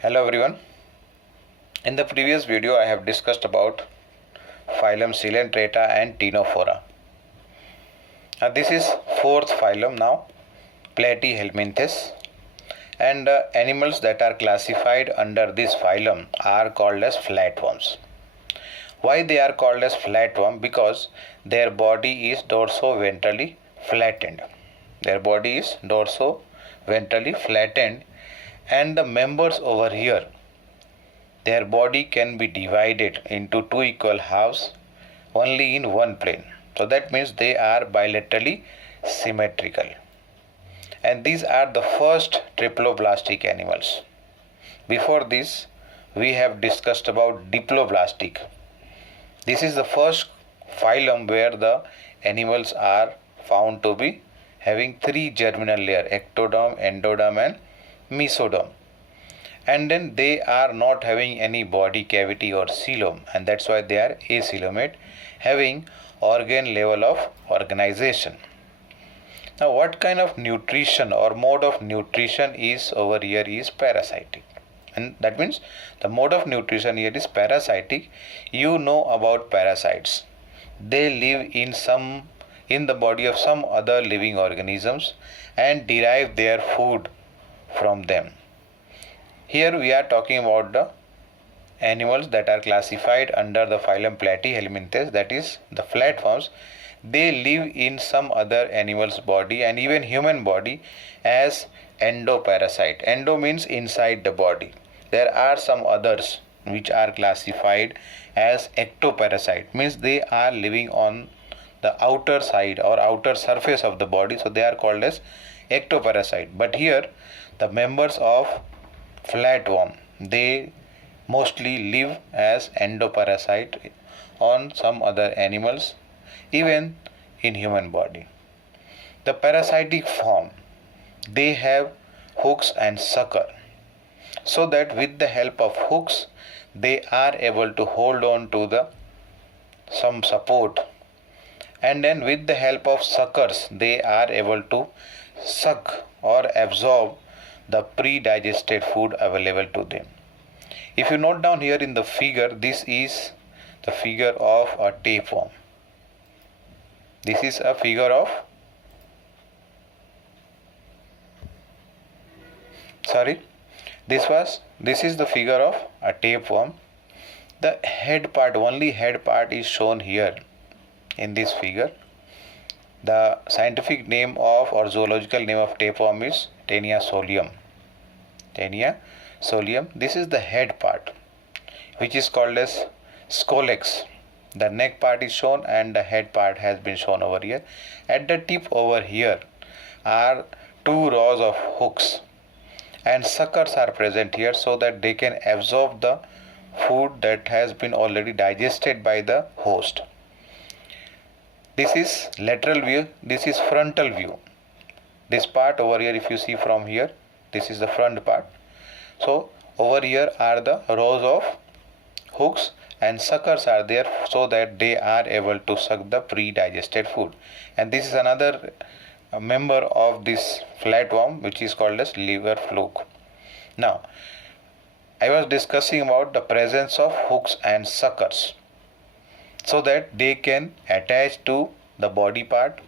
Hello everyone. In the previous video I have discussed about phylum Coelenterata and Ctenophora. This is fourth phylum now, Platyhelminthes, and animals that are classified under this phylum are called as flatworms. Why they are called as flatworm? Because their body is dorso-ventrally flattened. Their body is dorso-ventrally flattened, and the members over here, their body can be divided into two equal halves only in one plane. So that means they are bilaterally symmetrical. And these are the first triploblastic animals. Before this, we have discussed about diploblastic. This is the first phylum where the animals are found to be having three germinal layers: ectoderm, endoderm and mesoderm. And then they are not having any body cavity or coelom, and that's why they are acoelomate, having organ level of organization. Now what kind of nutrition or mode of nutrition is over here is parasitic, and that means the mode of nutrition here is parasitic. You know about parasites. They live in the body of some other living organisms and derive their food from them. Here we are talking about the animals that are classified under the phylum Platyhelminthes, that is the flatworms. They live in some other animal's body and even human body as endoparasite. Endo means inside the body. There are some others which are classified as ectoparasite, means they are living on the outer side or outer surface of the body, so they are called as ectoparasite. But here the members of flatworm, they mostly live as endoparasite on some other animals, even in human body. The parasitic form, they have hooks and sucker, so that with the help of hooks they are able to hold on to some support, and then with the help of suckers they are able to suck or absorb the pre-digested food available to them. If you note down here in the figure, this is the figure of a tapeworm. This is a figure of this is the figure of a tapeworm. The head part, only head part is shown here in this figure. The scientific name of or zoological name of tapeworm is Taenia solium. Taenia solium. This is the head part, which is called as scolex. The neck part is shown and the head part has been shown over here. At the tip over here are two rows of hooks, and suckers are present here so that they can absorb the food that has been already digested by the host. This is lateral view, this is frontal view. This part over here, if you see from here, this is the front part. So over here are the rows of hooks and suckers are there so that they are able to suck the pre-digested food. And this is another member of this flatworm which is called as liver fluke. Now I was discussing about the presence of hooks and suckers, so that they can attach to the body part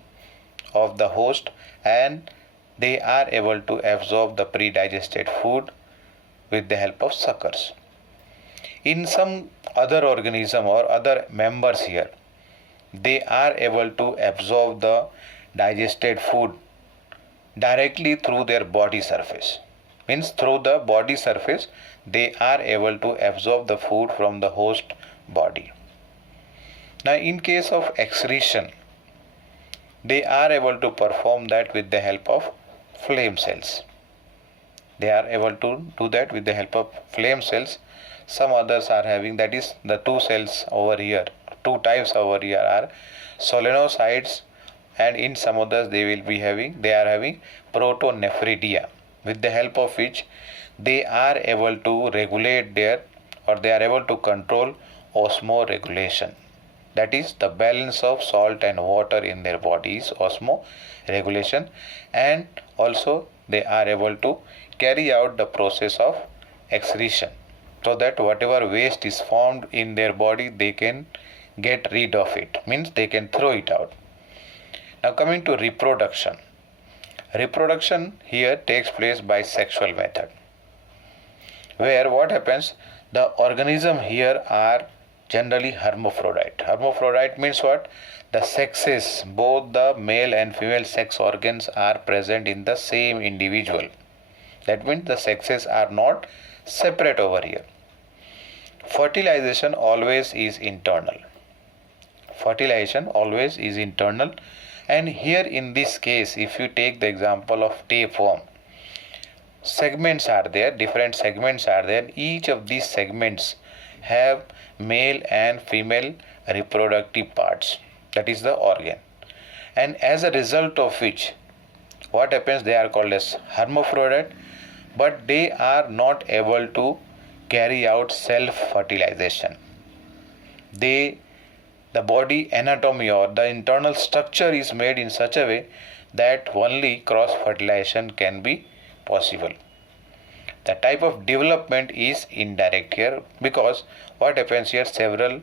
of the host and they are able to absorb the pre-digested food with the help of suckers. In some other organism or other members here, they are able to absorb the digested food directly through their body surface. Means through the body surface they are able to absorb the food from the host body. Now in case of excretion, they are able to perform that with the help of flame cells. They are able to do that with the help of flame cells. Some others are having, that is the two cells over here, two types over here are solenocytes, and in some others they are having protonephridia, with the help of which they are able to regulate they are able to control osmoregulation. That is the balance of salt and water in their bodies, osmoregulation, and also they are able to carry out the process of excretion, so that whatever waste is formed in their body, they can get rid of it, means they can throw it out. Now coming to reproduction. Reproduction here takes place by sexual method, where what happens, the organism here are generally hermaphrodite. Hermaphrodite means what? The sexes, both the male and female sex organs are present in the same individual. That means the sexes are not separate over here. Fertilization always is internal. Fertilization always is internal. And here in this case, if you take the example of tapeworm, segments are there, different segments are there. Each of these segments have male and female reproductive parts, that is the organ. And as a result of which, what happens, they are called as hermaphrodite, but they are not able to carry out self-fertilization. The body anatomy or the internal structure is made in such a way that only cross-fertilization can be possible. The type of development is indirect here, because what happens here, several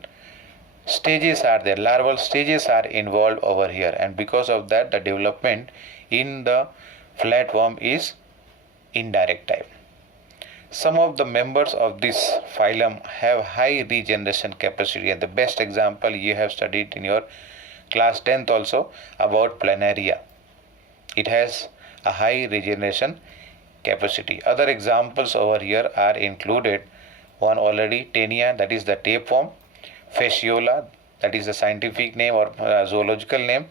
stages are there, larval stages are involved over here, and because of that the development in the flatworm is indirect type. Some of the members of this phylum have high regeneration capacity, and the best example you have studied in your class 10th also about planaria. It has a high regeneration capacity. Other examples over here are included, one already, Taenia, that is the tapeworm, Fasciola, that is the scientific name or zoological name,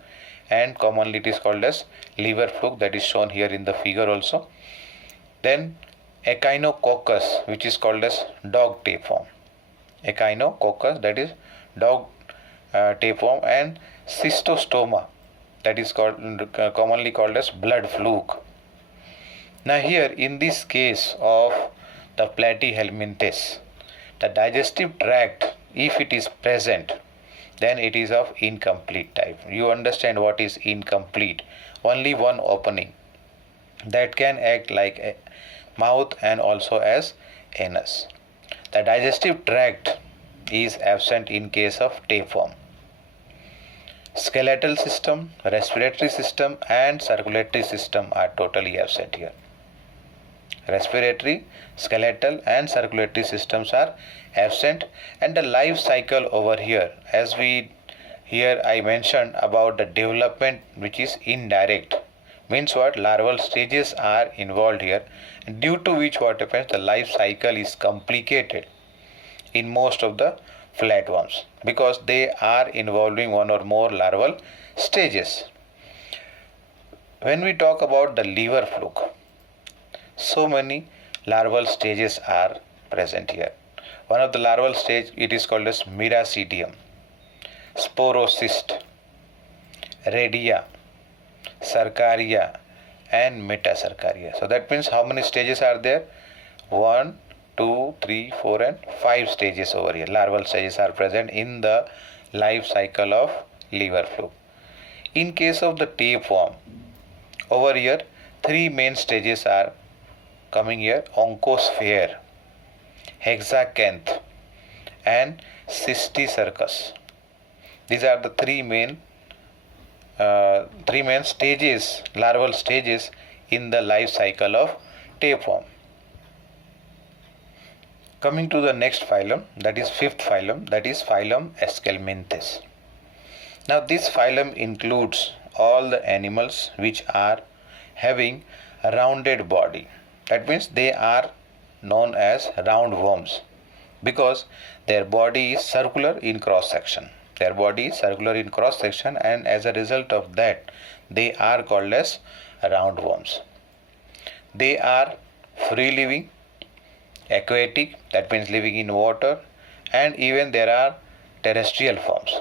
and commonly it is called as liver fluke, that is shown here in the figure also. Then Echinococcus, which is called as dog tapeworm. Echinococcus, that is dog tapeworm, and Cystostoma, that is commonly called as blood fluke. Now here in this case of the Platyhelminthes, the digestive tract, if it is present, then it is of incomplete type. You understand what is incomplete? Only one opening that can act like a mouth and also as anus. The digestive tract is absent in case of tapeworm. Skeletal system, respiratory system and circulatory system are totally absent here. Respiratory, skeletal and circulatory systems are absent, and the life cycle over here, as I mentioned about the development which is indirect, means what, larval stages are involved here, due to which what happens, the life cycle is complicated in most of the flatworms because they are involving one or more larval stages. When we talk about the liver fluke, so many larval stages are present here. One of the larval stage, it is called as miracidium, sporocyst, radia, Sarkaria and Metacercaria. So that means how many stages are there? 1, 2, 3, 4 and 5 stages over here. Larval stages are present in the life cycle of liver fluke. In case of the tapeworm, over here 3 main stages are coming here: oncosphere, hexacanth and cysticercus. These are the three main stages, larval stages in the life cycle of tapeworm. Coming to the next phylum, that is fifth phylum, that is phylum Aschelminthes. Now this phylum includes all the animals which are having a rounded body. That means they are known as roundworms because their body is circular in cross section. Their body is circular in cross section, and as a result of that they are called as roundworms. They are free living, aquatic, that means living in water, and even there are terrestrial forms.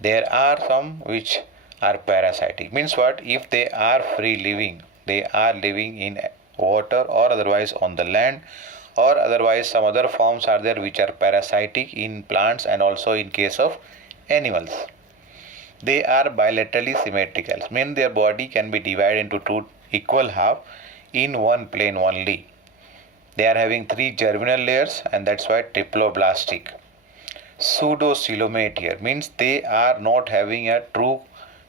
There are some which are parasitic. Means what? If they are free living, they are living in water or otherwise on the land, or otherwise some other forms are there which are parasitic in plants and also in case of animals. They are bilaterally symmetrical, means their body can be divided into two equal half in one plane only. They are having 3 germinal layers, and that's why triploblastic. Pseudocoelomate here means they are not having a true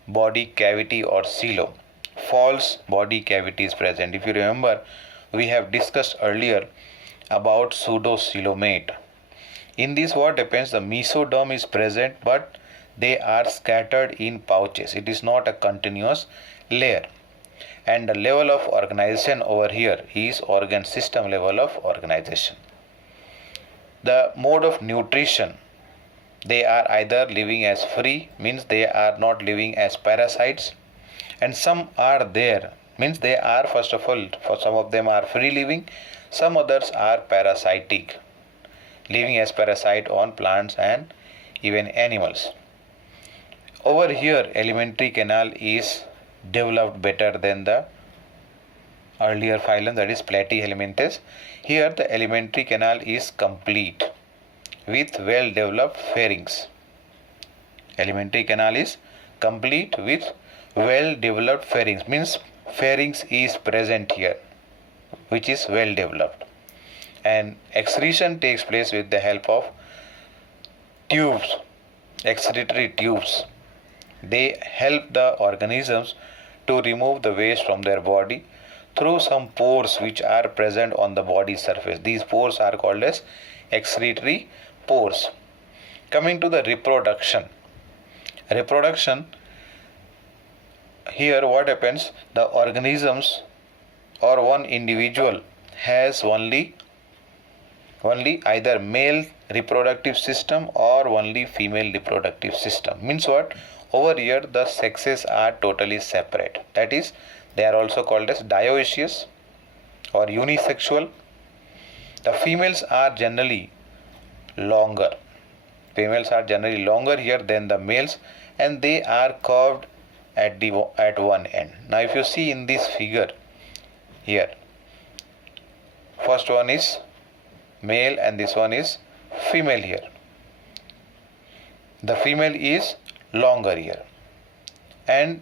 body cavity or coelom. False body cavity is present. If you remember, we have discussed earlier about pseudocoelomate. In this, what happens, the mesoderm is present, but they are scattered in pouches. It is not a continuous layer. And the level of organization over here is organ system level of organization. The mode of nutrition, they are either living as free, means they are not living as parasites, and some are there, means they are, first of all, for some of them are free living, some others are parasitic, living as parasite on plants and even animals. Over here, alimentary canal is developed better than the earlier phylum, that is Platyhelminthes. Here the alimentary canal is complete with well developed pharynx. Alimentary canal is complete with well developed pharynx, means pharynx is present here, which is well developed, and excretion takes place with the help of tubes, excretory tubes. They help the organisms to remove the waste from their body through some pores which are present on the body surface. These pores are called as excretory pores. Coming to the reproduction. Reproduction, here what happens, the organisms or one individual has only either male reproductive system or only female reproductive system. Means what? Over here the sexes are totally separate. That is, they are also called as dioecious or unisexual. The females are generally longer. Females are generally longer here than the males, and they are curved at one end. Now if you see in this figure here, first one is male and this one is female here. The female is longer here. And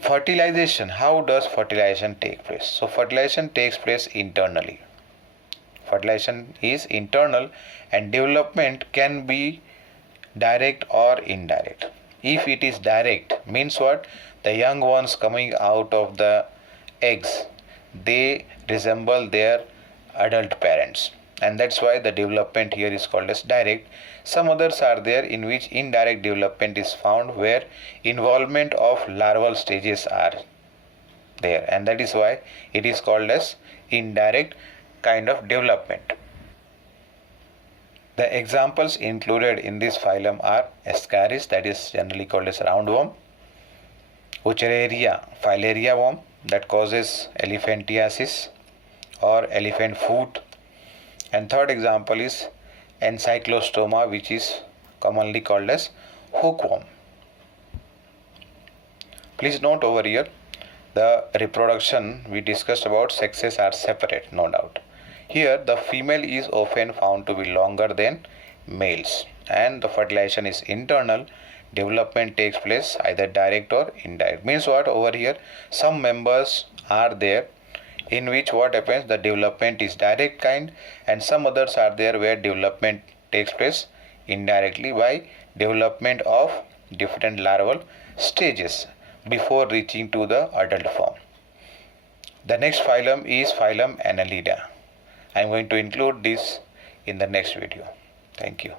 fertilization, how does fertilization take place? So fertilization takes place internally. Fertilization is internal, and development can be direct or indirect. If it is direct, means what? The young ones coming out of the eggs, they resemble their adult parents, and that's why the development here is called as direct. Some others are there in which indirect development is found, where involvement of larval stages are there, and that is why it is called as indirect kind of development. The examples included in this phylum are Ascaris, that is generally called as roundworm, Wuchereria filaria worm, that causes elephantiasis or elephant foot, and third example is Encyclostoma, which is commonly called as hookworm. Please note over here, the reproduction we discussed about, sexes are separate, no doubt. Here the female is often found to be longer than males, and the fertilization is internal. Development takes place either direct or indirect. Means what? Over here some members are there in which what happens, the development is direct kind, and some others are there where development takes place indirectly by development of different larval stages before reaching to the adult form. The next phylum is phylum Annelida. I am going to include this in the next video. Thank you.